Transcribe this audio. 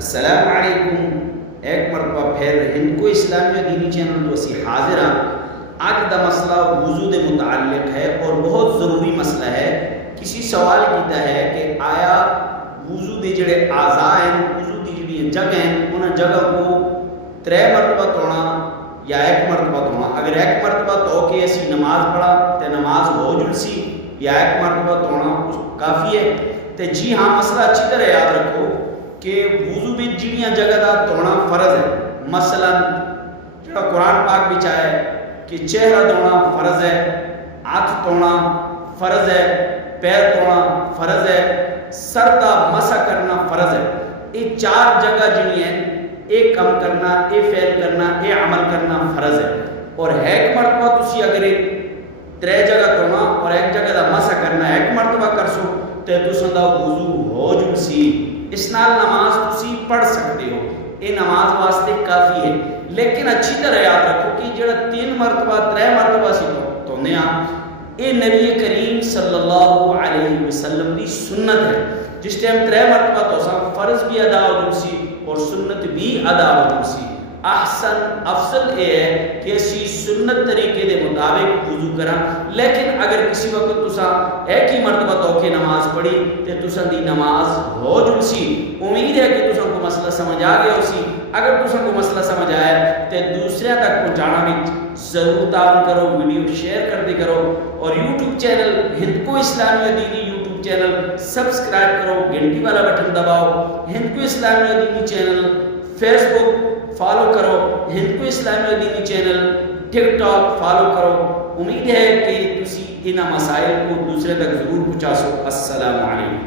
السلام علیکم۔ ایک مرتبہ پھر ہند کو اسلامی دینی چینل تو اسی حاضر ہاں۔ آج دا مسئلہ وضو دے متعلق ہے اور بہت ضروری مسئلہ ہے۔ کسی سوال کیتا ہے کہ آیا وضو دے جڑے اعضاء ہیں، وضو دی جڑی جگہ ہیں، انہاں جگہ کو 3 مرتبہ توڑنا یا 1 مرتبہ توڑنا؟ اگر 1 مرتبہ تو کے اسی نماز پڑھا تے نماز ہو جلسی، یا 1 مرتبہ توڑنا کافی ہے؟ تے جی ہاں، مسئلہ اچھی طرح یاد رکھو کہ وضو بھی جڑیاں جگہ دا توڑنا فرض ہے۔ مثلا جڑا قرآن پاک بچ ہے کہ چہرہ توڑنا فرض ہے، ہاتھ توڑنا فرض ہے، پیر توڑنا فرض ہے، سر دا مسح کرنا فرض ہے۔ یہ 4 جگہ جڑی ہیں، ایک کم کرنا، ایک فعل کرنا، ایک عمل کرنا فرض ہے۔ اور 1 مرتبہ تسی اگر 3 جگہ توڑنا اور 1 جگہ دا مسح کرنا 1 مرتبہ کر سو تے تساں دا وضو ہو جلسی، اس نال نماز تسی پڑھ سکتے ہو، یہ نماز واسطے کافی ہے۔ لیکن اچھی طرح یاد رکھو کہ جڑا 3 مرتبہ 3 مرتبہ سی تونے آ، یہ نبی کریم صلی اللہ علیہ وسلم دی سنت ہے۔ جس ٹائم 3 مرتبہ تو سا فرض بھی ادا ہو جلسی اور سنت بھی ادا ہو جلسی۔ احسن افضل یہ ہے کہ اسی سنت طریقے دے مطابق وضو کرا۔ لیکن اگر کسی وقت تسا 1 ہی مرتبہ تو کے نماز پڑھی تے تسا دی نماز ہو جلسی۔ امید ہے کہ تسا کو مسئلہ سمجھ آ گیا اسی۔ اگر تسا کو مسئلہ سمجھ آیا تے دوسرے تک پہنچانا بھی ضرور تعاون کرو، ویڈیو شیئر کر دی کرو، اور یوٹیوب چینل ہند کو اسلامی دینی یوٹیوب چینل سبسکرائب کرو، گھنٹی والا بٹن دباؤ۔ ہند کو اسلامی دینی چینل فیس بک فالو کرو، ہند کو اسلامی دینی چینل ٹک ٹاک فالو کرو۔ امید ہے کہ تسی انہاں مسائل کو دوسرے تک ضرور پہنچا سو۔ السلام علیکم۔